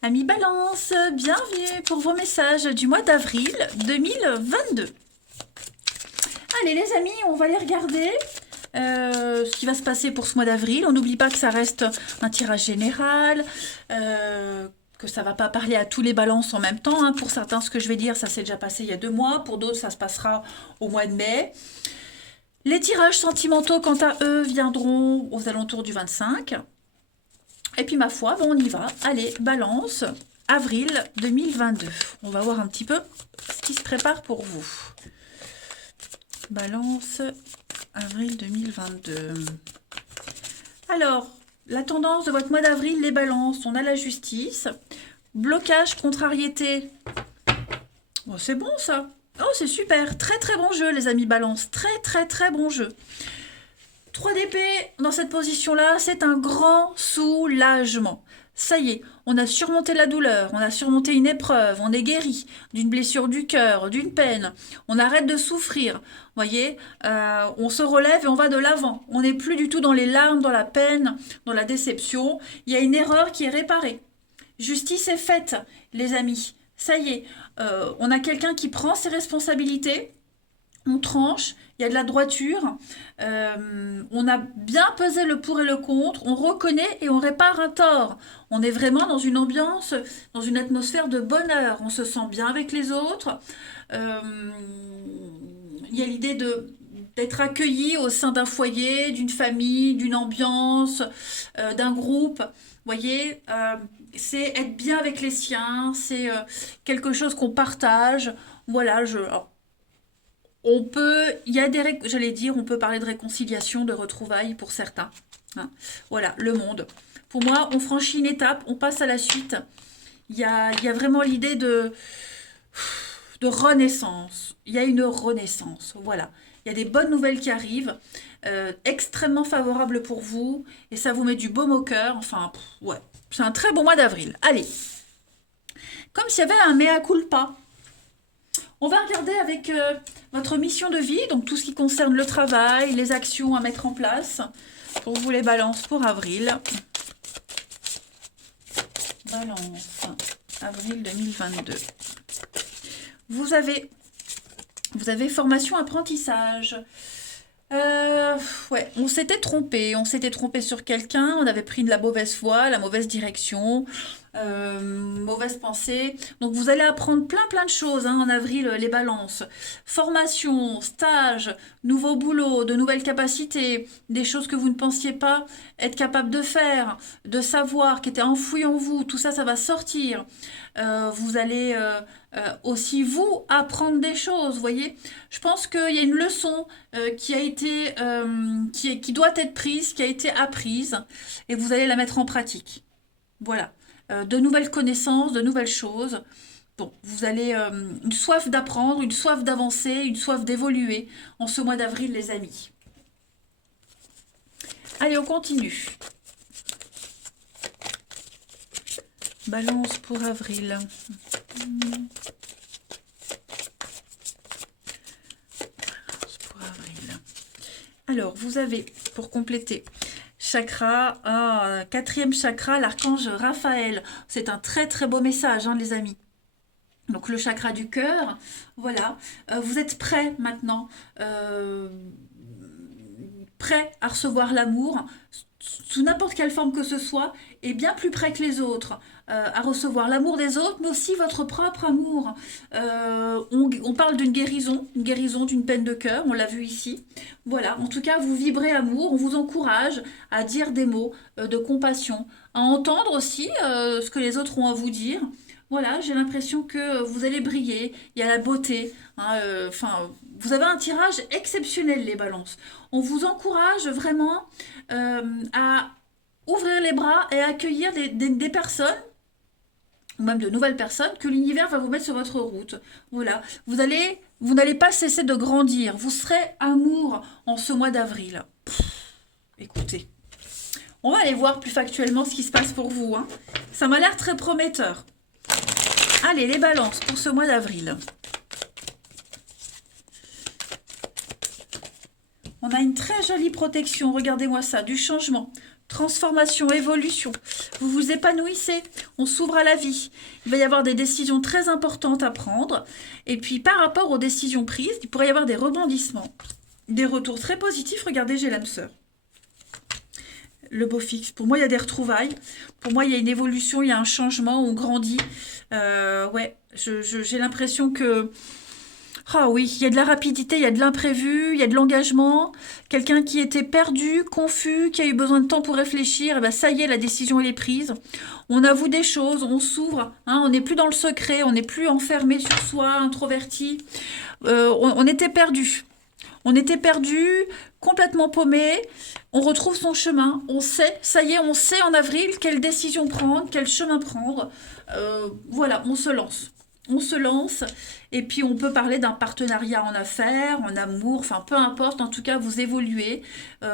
Amis Balance, bienvenue pour vos messages du mois d'avril 2022. Allez les amis, on va les regarder. Ce qui va se passer pour ce mois d'avril. On n'oublie pas que ça reste un tirage général, que ça ne va pas parler à tous les balances en même temps. Hein. Pour certains, ce que je vais dire, ça s'est déjà passé il y a 2 mois. Pour d'autres, ça se passera au mois de mai. Les tirages sentimentaux, quant à eux, viendront aux alentours du 25. Et puis ma foi, bon, on y va. Allez, balance, avril 2022. On va voir un petit peu ce qui se prépare pour vous. Balance, avril 2022. Alors, la tendance de votre mois d'avril, les balances, on a la justice. Blocage, contrariété. Oh, c'est bon ça. Oh, c'est super. Très très bon jeu les amis balance. Très bon jeu. 3 d'épée dans cette position-là, c'est un grand soulagement. Ça y est, on a surmonté la douleur, on a surmonté une épreuve, on est guéri d'une blessure du cœur, d'une peine. On arrête de souffrir. Voyez, on se relève et on va de l'avant. On n'est plus du tout dans les larmes, dans la peine, dans la déception. Il y a une erreur qui est réparée. Justice est faite, les amis. Ça y est, on a quelqu'un qui prend ses responsabilités. On tranche, il y a de la droiture, on a bien pesé le pour et le contre, on reconnaît et on répare un tort. On est vraiment dans une ambiance, dans une atmosphère de bonheur, on se sent bien avec les autres. Il y a l'idée d'être accueilli au sein d'un foyer, d'une famille, d'une ambiance, d'un groupe. Vous voyez, c'est être bien avec les siens, c'est quelque chose qu'on partage. Voilà, alors, on peut, il y a j'allais dire, on peut parler de réconciliation, de retrouvailles pour certains. Hein. Voilà, le monde. Pour moi, on franchit une étape, on passe à la suite. Il y a vraiment l'idée de renaissance. Il y a une renaissance, voilà. Il y a des bonnes nouvelles qui arrivent, extrêmement favorables pour vous, et ça vous met du baume au cœur. Enfin, ouais, c'est un très bon mois d'avril. Allez, comme s'il y avait un mea culpa. On va regarder avec votre mission de vie, donc tout ce qui concerne le travail, les actions à mettre en place. Pour vous les balances pour avril. Balance, avril 2022. Vous avez formation apprentissage. Ouais, on s'était trompé sur quelqu'un, on avait pris de la mauvaise foi, la mauvaise direction, mauvaise pensée. Donc vous allez apprendre plein de choses hein, en avril, les balances. Formation, stage, nouveau boulot, de nouvelles capacités, des choses que vous ne pensiez pas être capable de faire, de savoir, qui étaient enfouies en vous, tout ça, ça va sortir. Vous allez aussi vous apprendre des choses, vous voyez. Je pense qu'il y a une leçon qui a été, qui doit être prise, qui a été apprise, et vous allez la mettre en pratique. Voilà. De nouvelles connaissances, de nouvelles choses. Bon, vous allez une soif d'apprendre, une soif d'avancer, une soif d'évoluer en ce mois d'avril, les amis. Allez, on continue. Balance pour avril. Alors, vous avez, pour compléter, chakra, 4e chakra, l'archange Raphaël. C'est un très beau message, hein, les amis. Donc, le chakra du cœur, voilà. Vous êtes prêts maintenant, prêts à recevoir l'amour, sous n'importe quelle forme que ce soit, et bien plus près que les autres, à recevoir l'amour des autres, mais aussi votre propre amour. On parle d'une guérison d'une peine de cœur, on l'a vu ici. Voilà, en tout cas, vous vibrez amour, on vous encourage à dire des mots de compassion, à entendre aussi ce que les autres ont à vous dire. Voilà, j'ai l'impression que vous allez briller, il y a la beauté, hein, vous avez un tirage exceptionnel, les balances. On vous encourage vraiment à ouvrir les bras et accueillir des personnes, ou même de nouvelles personnes, que l'univers va vous mettre sur votre route. Voilà, vous n'allez pas cesser de grandir. Vous serez amour en ce mois d'avril. Écoutez, on va aller voir plus factuellement ce qui se passe pour vous. Hein. Ça m'a l'air très prometteur. Allez, les balances pour ce mois d'avril. On a une très jolie protection, regardez-moi ça, du changement. transformation, évolution. Vous vous épanouissez, on s'ouvre à la vie. Il va y avoir des décisions très importantes à prendre. Et puis par rapport aux décisions prises, il pourrait y avoir des rebondissements, des retours très positifs. Regardez, j'ai l'âme sœur. Le beau fixe. Pour moi, il y a des retrouvailles. Pour moi, il y a une évolution, il y a un changement, on grandit. Ouais, j'ai l'impression que... Ah oui, il y a de la rapidité, il y a de l'imprévu, il y a de l'engagement. Quelqu'un qui était perdu, confus, qui a eu besoin de temps pour réfléchir, et ben ça y est, la décision elle est prise. On avoue des choses, on s'ouvre, hein, on n'est plus dans le secret, on n'est plus enfermé sur soi, introverti. On était perdu. On était perdu, complètement paumé. On retrouve son chemin. On sait, ça y est, on sait en avril quelle décision prendre, quel chemin prendre. Voilà, on se lance. On se lance et puis on peut parler d'un partenariat en affaires, en amour, enfin peu importe, en tout cas vous évoluez.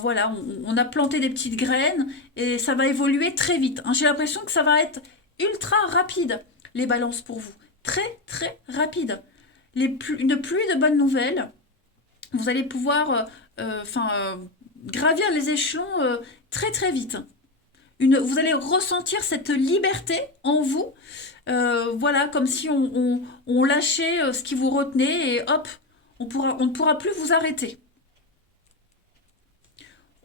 Voilà, on a planté des petites graines et ça va évoluer très vite, hein. J'ai l'impression que ça va être ultra rapide, les balances pour vous. Très très rapide. Une pluie de bonnes nouvelles. Vous allez pouvoir gravir les échelons très très vite. Vous allez ressentir cette liberté en vous. Voilà, comme si on lâchait ce qui vous retenait et hop, on ne pourra plus vous arrêter.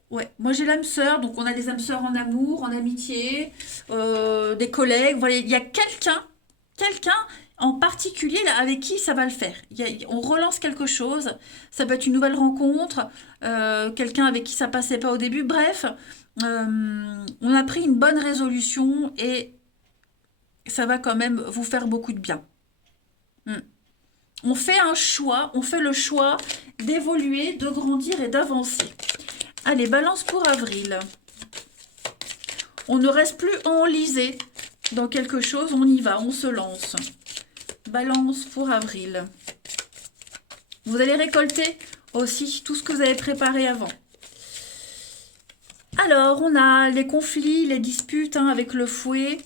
Ouais, moi j'ai l'âme sœur, donc on a des âmes sœurs en amour, en amitié, des collègues. Voilà, il y a quelqu'un en particulier là, avec qui ça va le faire. On relance quelque chose, ça peut être une nouvelle rencontre, quelqu'un avec qui ça passait pas au début. Bref, on a pris une bonne résolution et ça va quand même vous faire beaucoup de bien. Hmm. On fait un choix, on fait le choix d'évoluer, de grandir et d'avancer. Allez, balance pour avril. On ne reste plus enlisé dans quelque chose, on y va, on se lance. Balance pour avril. Vous allez récolter aussi tout ce que vous avez préparé avant. Alors, on a les conflits, les disputes avec le fouet.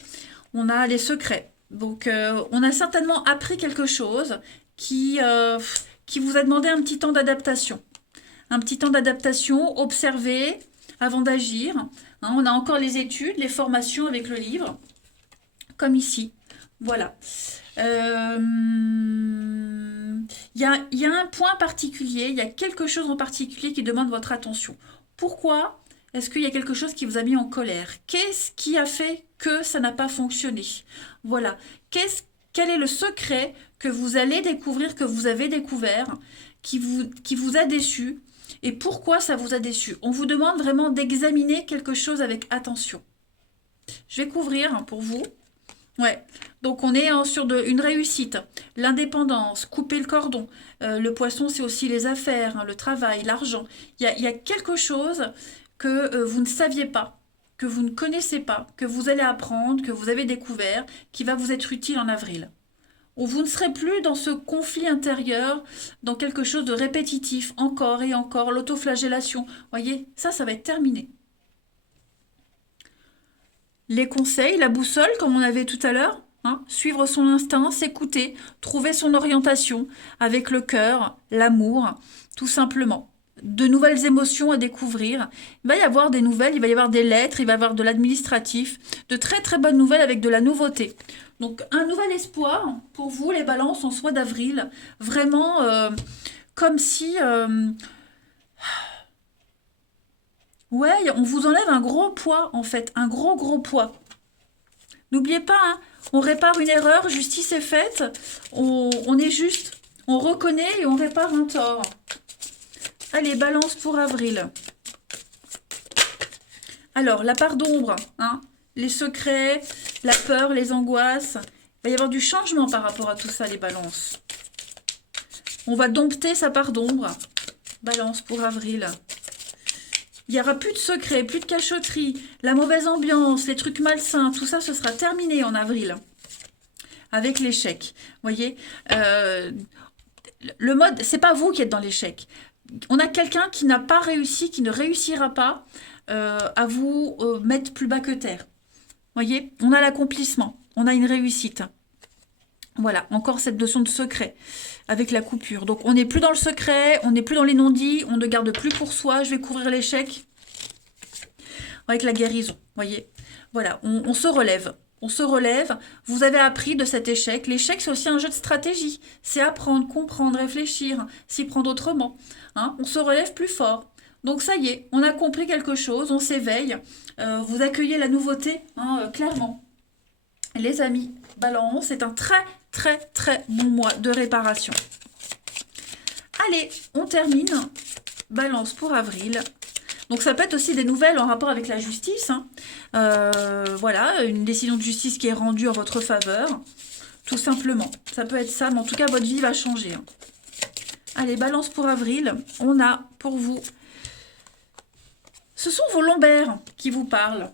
On a les secrets. Donc, on a certainement appris quelque chose qui vous a demandé un petit temps d'adaptation. Un petit temps d'adaptation, observer avant d'agir. Hein, on a encore les études, les formations avec le livre, comme ici. Voilà. Il y a un point particulier, il y a quelque chose en particulier qui demande votre attention. Pourquoi est-ce qu'il y a quelque chose qui vous a mis en colère? Qu'est-ce qui a fait que ça n'a pas fonctionné? Voilà. Quel est le secret que vous allez découvrir, que vous avez découvert, qui vous a déçu? Et pourquoi ça vous a déçu? On vous demande vraiment d'examiner quelque chose avec attention. Je vais couvrir pour vous. Ouais. Donc on est sur une réussite, l'indépendance, couper le cordon. Le poisson, c'est aussi les affaires, le travail, l'argent. Il y a quelque chose que vous ne saviez pas, que vous ne connaissez pas, que vous allez apprendre, que vous avez découvert, qui va vous être utile en avril. Vous ne serez plus dans ce conflit intérieur, dans quelque chose de répétitif, encore et encore, l'autoflagellation. Voyez, ça va être terminé. Les conseils, la boussole, comme on avait tout à l'heure, hein, suivre son instinct, s'écouter, trouver son orientation avec le cœur, l'amour, tout simplement. De nouvelles émotions à découvrir. Il va y avoir des nouvelles, il va y avoir des lettres, il va y avoir de l'administratif, de très très bonnes nouvelles avec de la nouveauté. Donc un nouvel espoir pour vous les balances en ce mois d'avril. Vraiment comme si... ouais, on vous enlève un gros poids en fait, un gros poids. N'oubliez pas, hein, on répare une erreur, justice est faite, on est juste, on reconnaît et on répare un tort. Allez, balance pour avril. Alors, la part d'ombre, hein, les secrets, la peur, les angoisses. Il va y avoir du changement par rapport à tout ça, les balances. On va dompter sa part d'ombre. Balance pour avril. Il n'y aura plus de secrets, plus de cachotterie, la mauvaise ambiance, les trucs malsains, tout ça, ce sera terminé en avril. Avec l'échec. Vous voyez, le mode, c'est pas vous qui êtes dans l'échec. On a quelqu'un qui n'a pas réussi, qui ne réussira pas à vous mettre plus bas que terre. Vous voyez, on a l'accomplissement, on a une réussite. Voilà, encore cette notion de secret avec la coupure. Donc, on n'est plus dans le secret, on n'est plus dans les non-dits, on ne garde plus pour soi. Je vais couvrir l'échec. avec la guérison, voyez. Voilà, on se relève. On se relève, vous avez appris de cet échec. L'échec, c'est aussi un jeu de stratégie. C'est apprendre, comprendre, réfléchir, s'y prendre autrement. Hein, on se relève plus fort. Donc ça y est, on a compris quelque chose, on s'éveille. Vous accueillez la nouveauté, hein, clairement. Les amis, Balance, c'est un très très très bon mois de réparation. Allez, on termine. Balance pour avril. Donc ça peut être aussi des nouvelles en rapport avec la justice. Hein. Voilà, une décision de justice qui est rendue en votre faveur. Tout simplement. Ça peut être ça, mais en tout cas, votre vie va changer. Hein. Allez, Balance pour avril. On a pour vous... Ce sont vos lombaires qui vous parlent.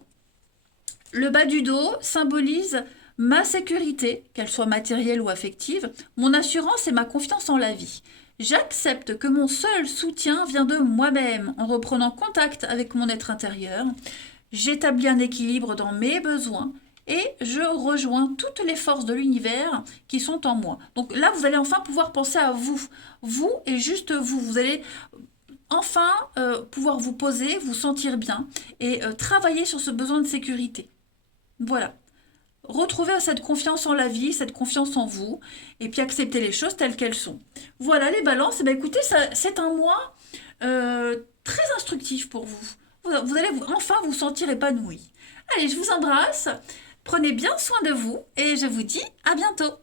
Le bas du dos symbolise ma sécurité, qu'elle soit matérielle ou affective, mon assurance et ma confiance en la vie. J'accepte que mon seul soutien vient de moi-même en reprenant contact avec mon être intérieur. J'établis un équilibre dans mes besoins et je rejoins toutes les forces de l'univers qui sont en moi. Donc là, vous allez enfin pouvoir penser à vous. Vous et juste vous. Vous allez enfin pouvoir vous poser, vous sentir bien et travailler sur ce besoin de sécurité. Voilà. Retrouvez cette confiance en la vie, cette confiance en vous, et puis accepter les choses telles qu'elles sont. Voilà les balances, et bien écoutez, c'est un mois très instructif pour vous. Vous allez enfin vous sentir épanoui. Allez, je vous embrasse, prenez bien soin de vous, et je vous dis à bientôt.